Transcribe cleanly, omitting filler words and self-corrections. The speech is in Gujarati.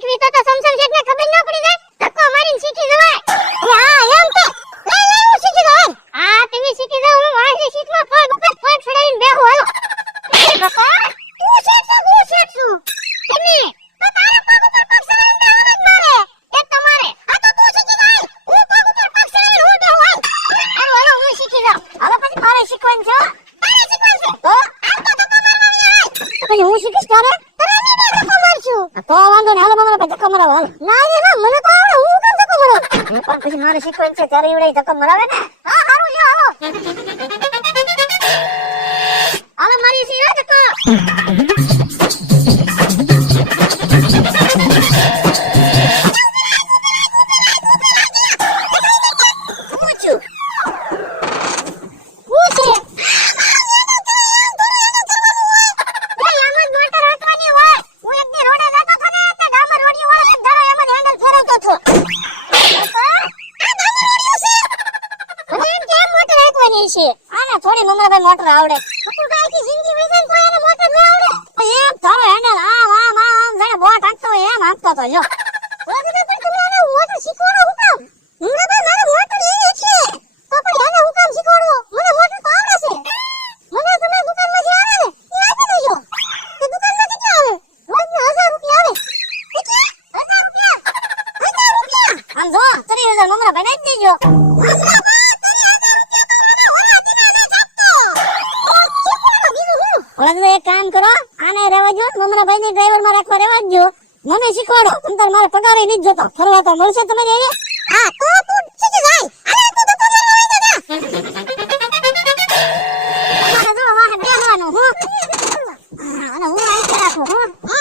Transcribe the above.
શીખવી તો સમસમ શેઠને ખબર ન પડી જાય ધક્કો મારીને શીખી જવાય હા એમ કે લે હું શીખી જાવ હા તમે શીખી જાવ હું વાંચી શીખમાં પગ ઉપર પગ છડાવીને બેહું હાલો બાપા તું શેઠ તો હું શેઠ છું તમે તો તારા પગ ઉપર પગ છડાવીને બેહવાનું જ મારે એ તમારે આ તો તું શીખી જાય હું પગ ઉપર પગ છડાવીને હું બેહું હાલો હાલો હું શીખી જાવ હાલો પછી મારે શીખવાનું છે તારે શીખવાનું છે તો આ તો ધક્કો મારવા આવી જાય પછી હું શીખીશ તારે તો વાંધો ને હાલો મારા પાસે ધક્કો મરાવો હાલો ના રે ના મને તો આવડે હું કેમ ધક્કો મરાવ પણ પછી મારે શીખવાનું છે ત્યારે ઈવડે ધક્કો મરાવે ને હા હારું લ્યો હાલો હાલો મારી સી હે ધક્કો આને થોડી મમરાભાઈ મોટર આવડે તું કાઈ જિંદગી વૈસન કોઈ એને મોટર ન આવડે એમ તારો હેન્ડલ આમ આમ આમ જાણે બોટ હાંકતો હોય એમ હાંકતો તો લ્યો ઓદને પણ તમે આને મોટર શીખવાડો હું કામ મમરાભાઈ મારે મોટર લેવી છે તો પણ એને હું કામ શીખવાડો મને મોટર તો આવડે છે મને તમે દુકાનમાં જે આવે ને એ આપી દેજો તે દુકાનમાં કેટલા આવે રોજના 1000 રૂપિયા આવે કેટલા 1000 રૂપિયા આમ જો 30000 મમરાભાઈ નાખી દેજો ઓલા એક કામ કરો આને રહેવા દો મમરાભાઈ ને ડ્રાઈવર માં રાખવા રહેવા દો મને શીખવાડો અંતર મારે પગારે નહીં જોતો ફરવા તો મળશે તમે ને હા તો તું શીખી જાય અરે તું તો કોને લઈ દે ને મારે જો વાહ બેહવાનું હો અને હું આઈ રાખો હો